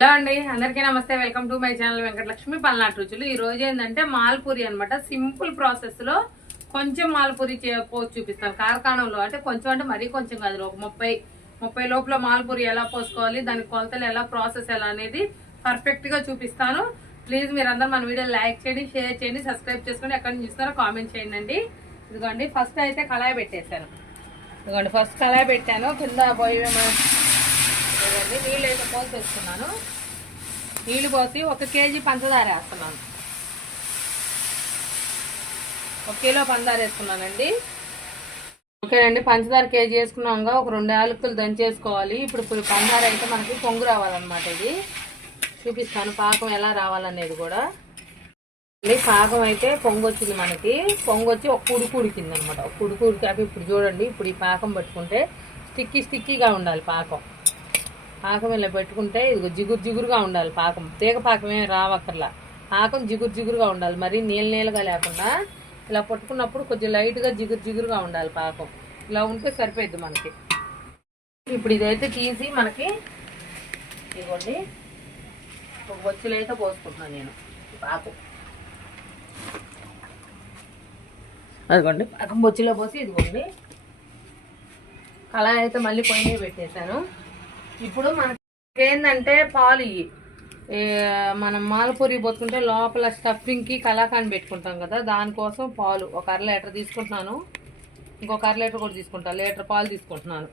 Hello అండి, అందరికీ నమస్తే. Welcome to my channel Venkatalakshmi పల్నాటి రుచులు. ఈ రోజు ఏంటంటే మాల్పూరి అనమాట. సింపుల్ ప్రాసెస్ లో కొంచెం మాల్పూరి పోసి చూపిస్తాను. కార్ఖానంలో అంటే కొంచెం అంటే మరీ కొంచెం కాదు, ఒక 30 లోపల మాల్పూరి ఎలా పోసుకోవాలి, దాని కొలతలు ఎలా, ప్రాసెస్ ఎలా అనేది పర్ఫెక్ట్ గా చూపిస్తాను. ప్లీజ్ మీరందరూ మన వీడియో లైక్ చేయండి, షేర్ చేయండి, సబ్స్క్రైబ్ చేసుకోండి. ఎక్కడి నుంచి చూస్తారో కామెంట్ చేయండి. ఇదిగోండి, ఫస్ట్ అయితే కళాయి పెట్టేశాను. ఇదిగోండి, ఫస్ట్ కళాయి పెట్టాను. కింద పొయ్యి నీళ్ళు అయితే పోసి వేసుకున్నాను. నీళ్ళు పోసి 1 కేజీ పంచదార వేస్తున్నాను. 1 కిలో పంచదార వేసుకున్నానండి. ఓకేనండి, పంచదార కేజీ వేసుకున్నాక ఒక 2 యాలకులు దంచేసుకోవాలి. ఇప్పుడు పంచదార అయితే మనకి పొంగు రావాలన్నమాట. ఇది చూపిస్తాను పాకం ఎలా రావాలనేది కూడా. పాకం అయితే పొంగు వచ్చింది మనకి. పొంగు వచ్చి ఒక ఉడుకు ఉడికింది అనమాట. ఒక ఉడుకు ఉడికాక ఇప్పుడు చూడండి, ఇప్పుడు ఈ పాకం పట్టుకుంటే స్టిక్కీగా ఉండాలి పాకం. పాకం ఇలా పెట్టుకుంటే ఇది జిగురుగా ఉండాలి పాకం. తీగ పాకమే రావక్కర్లా, పాకం జిగురుగా ఉండాలి. మరి నీళ్ళగా లేకుండా ఇలా పట్టుకున్నప్పుడు కొంచెం లైట్గా జిగురుగా ఉండాలి పాకం. ఇలా ఉంటే సరిపోద్ది మనకి. ఇప్పుడు ఇదైతే తీసి మనకి ఇదిగోండి ఒక బొచ్చులో అయితే పోసుకుంటున్నాను నేను పాకం. అదిగోండి పాకం బొచ్చులో పోసి ఇదిగోండి కళాయి అయితే మళ్ళీ పొయ్యి మీద పెట్టేశాను. ఇప్పుడు మనకి ఏంటంటే పాలు మనం మాల్పూరి పోసుకుంటే లోపల స్టఫింగ్కి కలాకాండ్ పెట్టుకుంటాం కదా, దానికోసం పాలు ఒక 1/2 లీటర్ తీసుకుంటున్నాను. ఇంకొక 1/2 లీటర్ కూడా తీసుకుంటాను. లీటర్ పాలు తీసుకుంటున్నాను.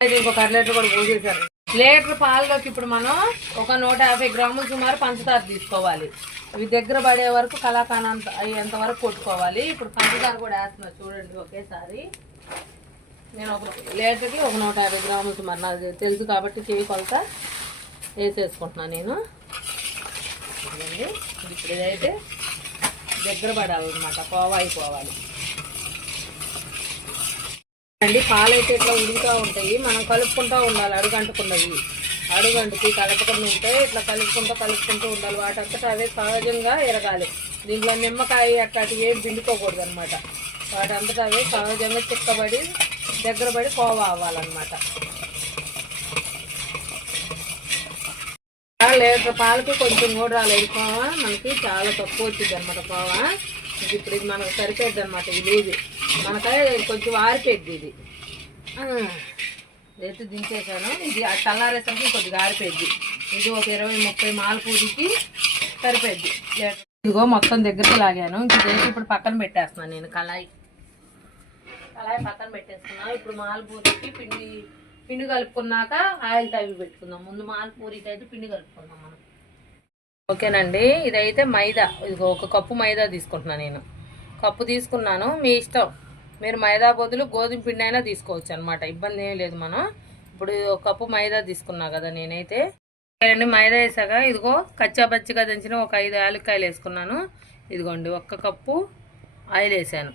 అయితే ఇంకొక 1/2 లీటర్ కూడా పోసేసాను. లీటర్ పాలలోకి ఇప్పుడు మనం ఒక 150 గ్రాములు సుమారు పంచదార తీసుకోవాలి. ఇవి దగ్గర పడే వరకు కలాకాండ్ అంత అయ్యేంత వరకు కొట్టుకోవాలి. ఇప్పుడు పంచదార కూడా వేస్తున్నాను చూడండి ఒకేసారి. నేను ఒక లీటర్కి ఒక 150 గ్రాములు సుమారు, నాకు తెలుసు కాబట్టి చేయి కొలత వేసేసుకుంటున్నాను నేను. ఇప్పుడు ఇదైతే దగ్గర పడాలన్నమాట, కోవా అయిపోవాలి అండి. పాలైతే ఇట్లా ఉడుకుతూ ఉంటాయి, మనం కలుపుకుంటూ ఉండాలి. అడుగంటుకి కలపకుండా ఉంటే ఇట్లా కలుపుకుంటూ ఉండాలి. వాటంతటా అవే సహజంగా ఎరగాలి. దీంట్లో నిమ్మకాయ అట్లాంటివి ఏం పిండుకోకూడదు అనమాట. వాటంతటా అవే సహజంగా చిక్కబడి దగ్గర పడి కోవా అవ్వాలన్నమాట. లీటర్ పాలకి కొంచెం కూడా రాలేదు కోవా, మనకి చాలా తక్కువ వచ్చింది అనమాట కోవా. ఇప్పుడు ఇది మనకు సరిపోద్ది అనమాట. ఈ లూజు మనకై కొంచెం ఆరిపోద్ది. ఇది అయితే దించేసాను. ఇది చల్లారేసరికి కొద్దిగా ఆరిపోద్ది. ఇది ఒక 20-30 మాల్పూరికి సరిపోద్ది. ఇదిగో మొత్తం దగ్గరికి లాగాను. ఇదైతే ఇప్పుడు పక్కన పెట్టేస్తున్నాను నేను. కళాయి పక్కన పెట్టేసుకున్నాం. ఇప్పుడు మాల్పూరికి పిండి కలుపుకున్నాక ఆయిల్ తవ్వి పెట్టుకుందాం. ముందు మాల్పూరికి అయితే పిండి కలుపుకుందాం మనం. ఓకేనండి, ఇదైతే మైదా. ఇదిగో 1 కప్పు మైదా తీసుకుంటున్నాను నేను. కప్పు తీసుకున్నాను, మీ ఇష్టం. మీరు మైదా బదులు గోధుమ పిండి అయినా తీసుకోవచ్చు అనమాట, ఇబ్బంది ఏం లేదు. మనం ఇప్పుడు 1 కప్పు మైదా తీసుకున్నా కదా నేనైతే. మైదా వేసాక ఇదిగో కచ్చాపచ్చిగా దంచిన ఒక 5 యాలక్కాయలు వేసుకున్నాను. ఇదిగోండి 1 కప్పు ఆయిల్ వేసాను.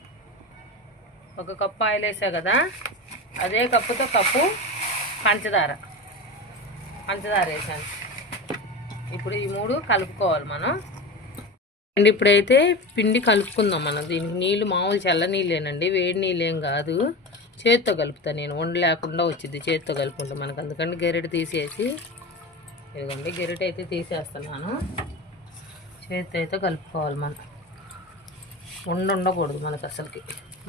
1 కప్పు ఆయిల్ వేసా కదా, అదే కప్పుతో కప్పు పంచదార వేసాను. ఇప్పుడు ఈ 3 కలుపుకోవాలి మనం. అండ్ ఇప్పుడైతే పిండి కలుపుకుందాం మనం. దీనికి నీళ్ళు మామూలు చల్ల నీళ్ళేనండి, వేడి నీళ్ళు ఏం కాదు. చేతితో కలుపుతాను నేను, లేకుండా వచ్చింది చేతితో కలుపుకుంటాం మనకు. అందుకని గెరిటె తీసేసి ఇదిగోండి గెరిటె అయితే తీసేస్తున్నాను. చేతితో అయితే కలుపుకోవాలి మనం. ఉండకూడదు మనకు అసలుకి.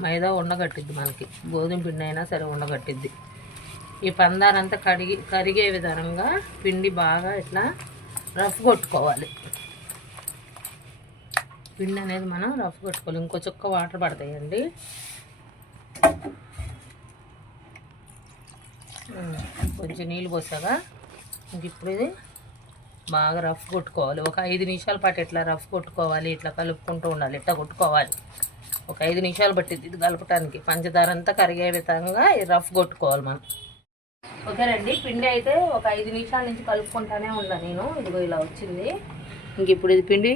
మైదా ఉండగట్టిద్ది మనకి, గోధుమ పిండి అయినా సరే ఉండగట్టిద్ది. ఈ పందారంతా కరిగే విధంగా పిండి బాగా ఇట్లా రఫ్ కొట్టుకోవాలి. పిండి అనేది మనం రఫ్ కొట్టుకోవాలి. ఇంకో చుక్క వాటర్ పడతాయండి. కొంచెం నీళ్ళు పోసాగా ఇంక ఇప్పుడు ఇది బాగా రఫ్ కొట్టుకోవాలి. ఒక 5 నిమిషాల పాటు ఇట్లా రఫ్ కొట్టుకోవాలి. ఇట్లా కలుపుకుంటూ ఉండాలి, ఇట్లా కొట్టుకోవాలి. ఒక 5 నిమిషాలు పట్టింది ఇది కలపటానికి. పంచదార అంతా కరిగే విధంగా రఫ్ కొట్టుకోవాలి మనం. ఓకేనండి, పిండి అయితే ఒక 5 నిమిషాల నుంచి కలుపుకుంటానే ఉన్నా నేను. ఇదిగో ఇలా వచ్చింది. ఇంక ఇప్పుడు ఇది పిండి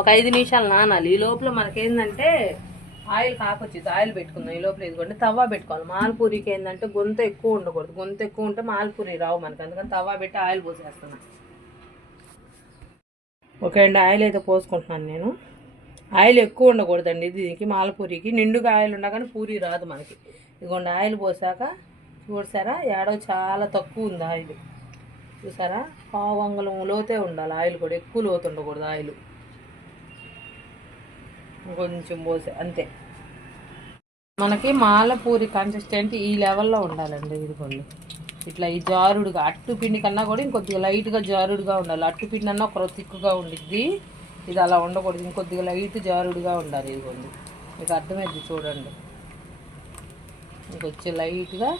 ఒక 5 నిమిషాలు నానాలి. ఈ లోపల మనకేందంటే ఆయిల్ కాకొచ్చింది. ఆయిల్ పెట్టుకుందాం ఈ లోపల. ఇదిగోండి తవ్వా పెట్టుకోవాలి. మాల్పూరికి ఏంటంటే గొంతు ఎక్కువ ఉండకూడదు. గొంతు ఎక్కువ ఉంటే మాల్పూరి రావు మనకి. అందుకని తవ్వా పెట్టి ఆయిల్ పోసేస్తున్నాను. ఓకే అండి, ఆయిల్ అయితే పోసుకుంటున్నాను నేను. ఆయిల్ ఎక్కువ ఉండకూడదండి దీనికి. మాల్పూరికి నిండుగా ఆయిల్ ఉండగానే పూరి రాదు మనకి. ఇదిగోండి ఆయిల్ పోసాక చూసారా, ఏడో చాలా తక్కువ ఉంది ఆయిల్. చూసారా, పావు అంగుళం లోతే ఉండాలి ఆయిల్ కూడా, ఎక్కువ లోతు ఉండకూడదు ఆయిల్. కొంచెం పోసే అంతే. మనకి మాలపూరి కన్సిస్టెంట్ ఈ లెవెల్లో ఉండాలండి. ఇదిగోండి ఇట్లా ఈ జారుడుగా, అట్టు పిండి కన్నా కూడా ఇంకొద్దిగా లైట్గా జారుడుగా ఉండాలి. అట్టు పిండి అన్నా ఒక తిక్కుగా ఉండిద్ది, ఇది అలా ఉండకూడదు, ఇంకొద్దిగా లైట్ జారుడుగా ఉండాలి. ఇదిగోండి మీకు అర్థమైంది చూడండి, ఇంకొచ్చి లైట్గా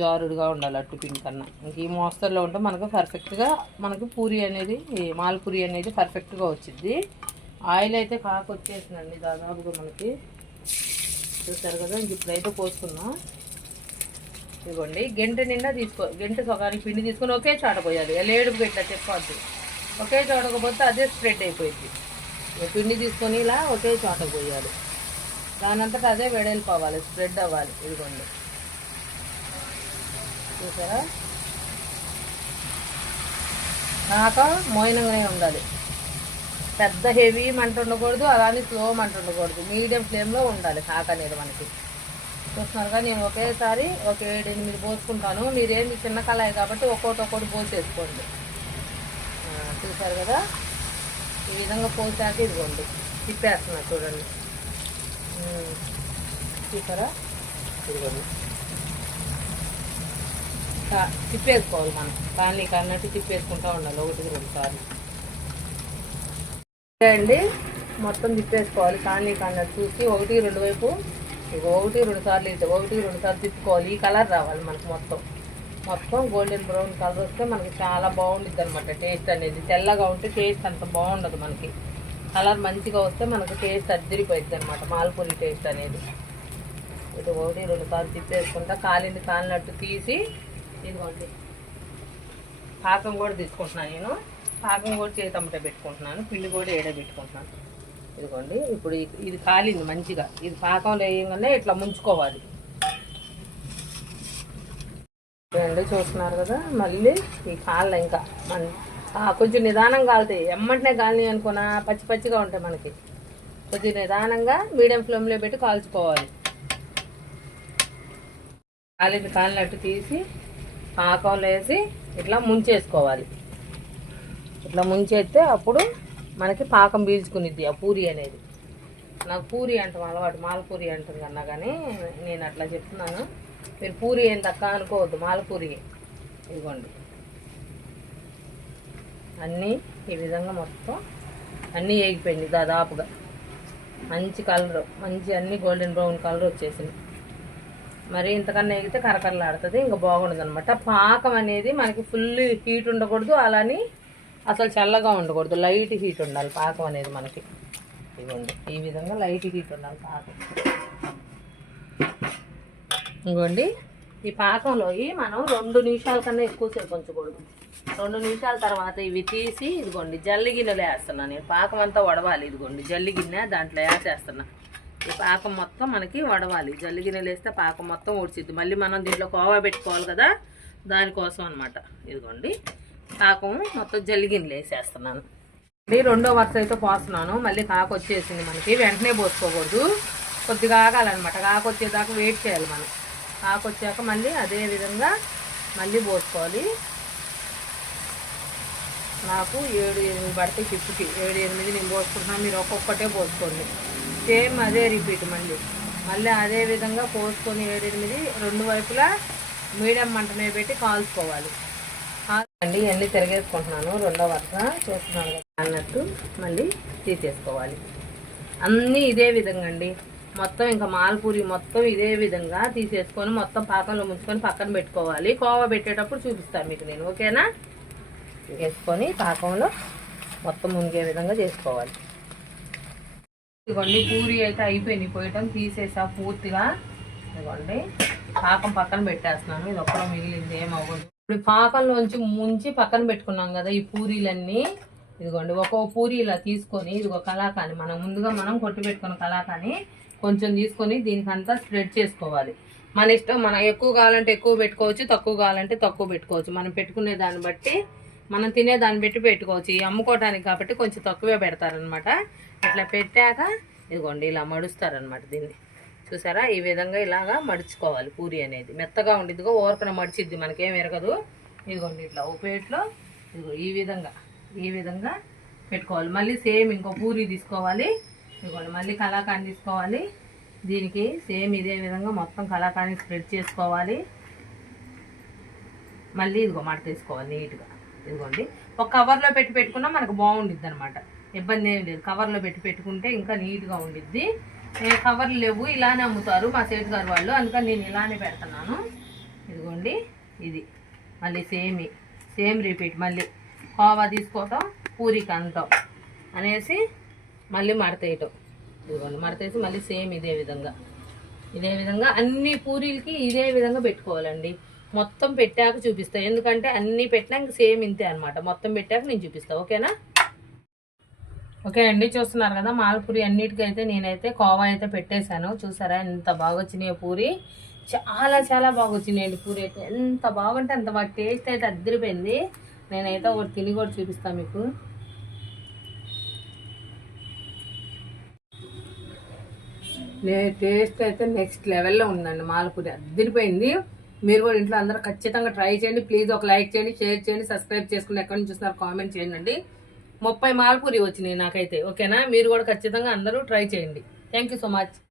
జారుడుగా ఉండాలి అట్టు పిండి కన్నా. ఇంక ఈ మోస్తరులో ఉంటే మనకు పర్ఫెక్ట్గా మనకి పూరి అనేది, మాలపూరి అనేది పర్ఫెక్ట్గా వచ్చింది. ఆయిల్ అయితే కాకొచ్చేసిందండి దాదాపుగా మనకి, చూసారు కదా. ఇంక ఇప్పుడైతే పోసుకున్నాం. ఇదిగోండి గంట నిండా గంట సగానికి పిండి తీసుకొని ఒకే చోట పోయాలి, లేడుపు ఇట్లా చెప్పొద్దు. ఒకే చోటకు పోతే అదే స్ప్రెడ్ అయిపోయింది. పిండి తీసుకొని ఇలా ఒకే చోట పోయాలి, దానంతటా అదే వెడల్పోవాలి, స్ప్రెడ్ అవ్వాలి. ఇదిగోండి చూసారా, నాక మోయినంగానే ఉండాలి. పెద్ద హెవీ మంట ఉండకూడదు, అలానే స్లో మంట ఉండకూడదు, మీడియం ఫ్లేమ్లో ఉండాలి కాక అనేది మనకి. చూస్తున్నారుగా, నేను ఒకేసారి ఒక 7-8 పోసుకుంటాను. మీరేంటి చిన్న కళాయి కాబట్టి ఒక్కొక్కటి పోసేసుకోండి. చూసారు కదా, ఈ విధంగా పోసాక ఇదిగోండి తిప్పేస్తున్నా చూడండి. చూసారా, ఇదిగోండి తిప్పేసుకోవాలి మనం, కానీ కన్నట్టు తిప్పేసుకుంటూ ఉండాలి 1-2 సార్లు అండి. మొత్తం తిప్పేసుకోవాలి కానీ కన్నట్టు చూసి 1-2 వైపు 1-2 సార్లు అయితే 1-2 సార్లు తిప్పుకోవాలి. ఈ కలర్ రావాలి మనకు, మొత్తం గోల్డెన్ బ్రౌన్ కలర్ వస్తే మనకి చాలా బాగుంటుంది అనమాట టేస్ట్ అనేది. తెల్లగా ఉంటే టేస్ట్ అంత బాగుండదు మనకి, కలర్ మంచిగా వస్తే మనకు టేస్ట్ అద్దరిపోయింది అనమాట మాల్పూరి టేస్ట్ అనేది. ఇది 1-2 సార్లు తిప్పేసుకుంటా కాలినట్టు తీసి, ఇదిగోండి పాకం కూడా తీసుకుంటున్నాను నేను. పాకం కూడా చేతమ్మట పెట్టుకుంటున్నాను, పిండి కూడా పెట్టుకుంటున్నాను. ఇదిగోండి ఇప్పుడు ఇది కాలింది మంచిగా, ఇది పాకంలో వేయగానే ఇట్లా ముంచుకోవాలి. అండి చూస్తున్నారు కదా, మళ్ళీ ఈ కాళ్ళ ఇంకా కొంచెం నిదానం కాలుతాయి, ఎమ్మంటనే కాలని అనుకున్నా పచ్చిగా ఉంటాయి మనకి. కొంచెం నిదానంగా మీడియం ఫ్లేమ్లో పెట్టి కాల్చుకోవాలి. కాలినట్టు తీసి పాకంలో వేసి ఇట్లా ముంచేసుకోవాలి. ఇట్లా ముంచేస్తే అప్పుడు మనకి పాకం పీల్చుకునిద్ది ఆ పూరి అనేది. నాకు పూరి అంటాం అలవాటు, మాలపూరి అంటాం కన్నా కానీ నేను అట్లా చెప్తున్నాను. మీరు పూరి ఏం తక్కువ అనుకోవద్దు, మాలపూరి. ఇదిగోండి అన్నీ ఈ విధంగా మొత్తం అన్నీ వేగిపోయింది దాదాపుగా, మంచి కలర్, మంచి అన్నీ గోల్డెన్ బ్రౌన్ కలర్ వచ్చేసింది. మరి ఇంతకన్నా వేగితే కరకరలాడుతుంది, ఇంకా బాగుండదు అనమాట. పాకం అనేది మనకి ఫుల్ హీట్ ఉండకూడదు, అలాని అసలు చల్లగా ఉండకూడదు, లైట్ హీట్ ఉండాలి పాకం అనేది మనకి. ఇదిగోండి ఈ విధంగా లైట్ హీట్ ఉండాలి పాకం. ఇదిగోండి ఈ పాకంలో మనం 2 నిమిషాల కన్నా ఎక్కువసేపు ఉంచకూడదు. 2 నిమిషాల తర్వాత ఇవి తీసి ఇదిగోండి జల్లి గిన్నెలో వేస్తున్నాను నేను. పాకం అంతా వడవాలి, ఇదిగోండి జల్లి గిన్నె, దాంట్లో వేసేస్తున్నా. ఈ పాకం మొత్తం మనకి వడవాలి, జల్లి గిన్నెలు వేస్తే పాకం మొత్తం ఉడిచిద్ది. మళ్ళీ మనం దీంట్లో కోవా పెట్టుకోవాలి కదా, దానికోసం అనమాట. ఇదిగోండి పాకం మొత్తం జల్లి గిన్నెలు వేసేస్తున్నాను. రెండో వరుస అయితే పోస్తున్నాను. మళ్ళీ కాకు వచ్చేసింది మనకి, వెంటనే పోసుకోకూడదు, కొద్దిగా ఆగాలన్నమాట. కాకు వచ్చేదాకా వెయిట్ చేయాలి మనం. కాకు వచ్చాక మళ్ళీ అదే విధంగా మళ్ళీ పోసుకోవాలి. నాకు 7-8 పడితే టిప్పుకి 7-8 నేను పోసుకుంటున్నాను, మీరు ఒక్కొక్కటే పోసుకోండి. సేమ్ అదే రిపీట్ మళ్ళీ అదే విధంగా పోసుకొని 7-8 2 వైపులా మీడియం మంట మీద పెట్టి కాల్చుకోవాలి. అండి ఇవన్నీ తిరగేసుకుంటున్నాను. రెండో వరుస చూస్తున్నాను కదా అన్నట్టు మళ్ళీ తీసేసుకోవాలి. అన్నీ ఇదే విధంగా అండి, మొత్తం ఇంకా మాల్పూరి మొత్తం ఇదే విధంగా తీసేసుకొని మొత్తం పాకంలో ముంచుకొని పక్కన పెట్టుకోవాలి. కోవా పెట్టేటప్పుడు చూపిస్తాను మీకు నేను, ఓకేనా. వేసుకొని పాకంలో మొత్తం మునిగే విధంగా చేసుకోవాలి. ఇదిగోండి పూరి అయితే అయిపోయింది, పోయటం తీసేసా పూర్తిగా. ఇదిగోండి పాకం పక్కన పెట్టేస్తున్నాను, ఇది ఒక్కడో మిగిలింది ఏమవ్వదు. ఇప్పుడు పాకంలోంచి ముంచి పక్కన పెట్టుకున్నాం కదా ఈ పూరీలన్నీ. ఇదిగోండి ఒక్కో పూరి ఇలా తీసుకొని, ఇదిగో కలాకాని మనం కొట్టి పెట్టుకున్న కలాకాని కొంచెం తీసుకొని దీనికంతా స్ప్రెడ్ చేసుకోవాలి. మన ఇష్టం, మనం ఎక్కువ కావాలంటే ఎక్కువ పెట్టుకోవచ్చు, తక్కువ కావాలంటే తక్కువ పెట్టుకోవచ్చు. మనం పెట్టుకునే దాన్ని బట్టి, మనం తినే దాన్ని బట్టి పెట్టుకోవచ్చు. ఈ అమ్ముకోవటానికి కాబట్టి కొంచెం తక్కువే పెడతారనమాట. ఇట్లా పెట్టాక ఇదిగోండి ఇలా మడుస్తారనమాట దీన్ని. చూసారా, ఈ విధంగా ఇలాగా మడుచుకోవాలి. పూరి అనేది మెత్తగా ఉండిద్దిగా, ఓరకన మడిచిద్ది, మనకేం ఎరగదు. ఇదిగోండి ఇట్లా ఒక ప్లేట్లో ఇదిగో ఈ విధంగా పెట్టుకోవాలి. మళ్ళీ సేమ్ ఇంకో పూరి తీసుకోవాలి. ఇదిగోండి మళ్ళీ కలాకాండ్ తీసుకోవాలి. దీనికి సేమ్ ఇదే విధంగా మొత్తం కలాకాండ్ స్ప్రెడ్ చేసుకోవాలి. మళ్ళీ ఇదిగో మడత తీసుకోవాలి నీట్గా. ఇదిగోండి ఒక కవర్లో పెట్టుకున్నా మనకు బాగుండిద్ది అనమాట, ఇబ్బంది ఏం లేదు. కవర్లో పెట్టుకుంటే ఇంకా నీట్గా ఉండిద్ది. కవర్లు లేవు, ఇలానే అమ్ముతారు మా సేటు గారు వాళ్ళు, అందుకని నేను ఇలానే పెడుతున్నాను. ఇదిగోండి ఇది మళ్ళీ సేమ్ రిపీట్. మళ్ళీ కోవా తీసుకోవటం, పూరికి అనటం అనేసి మళ్ళీ మడతేయటం. ఇదిగోండి మడతేసి మళ్ళీ సేమ్ ఇదే విధంగా అన్ని పూరీలకి ఇదే విధంగా పెట్టుకోవాలండి. మొత్తం పెట్టాక చూపిస్తా, ఎందుకంటే అన్నీ పెట్టినా ఇంక సేమ్ ఇంతే అనమాట. మొత్తం పెట్టాక నేను చూపిస్తాను, ఓకేనా? ఓకే అండి, చూస్తున్నారు కదా మాల్పూరి అన్నిటికైతే నేనైతే కోవా అయితే పెట్టేశాను. చూసారా ఎంత బాగా వచ్చినాయి పూరి, చాలా బాగా వచ్చినాయండి పూరి అయితే. ఎంత బాగుంటే అంత బాగా టేస్ట్ అయితే అద్దరిపోయింది. నేనైతే ఒకటి తిని కూడా చూపిస్తాను మీకు. టేస్ట్ అయితే నెక్స్ట్ లెవెల్లో ఉందండి, మాల్పూరి అద్దరిపోయింది. మీరు కూడా ఇంట్లో అందరూ ఖచ్చితంగా ట్రై చేయండి. ప్లీజ్ ఒక లైక్ చేయండి, షేర్ చేయండి, సబ్స్క్రైబ్ చేసుకుని ఎక్కడి నుంచి చూస్తున్నారు కామెంట్ చేయండి. 30 మాల్పూరి వచ్చినాయి నాకైతే, ఓకేనా? మీరు కూడా ఖచ్చితంగా అందరూ ట్రై చేయండి. Thank you so much.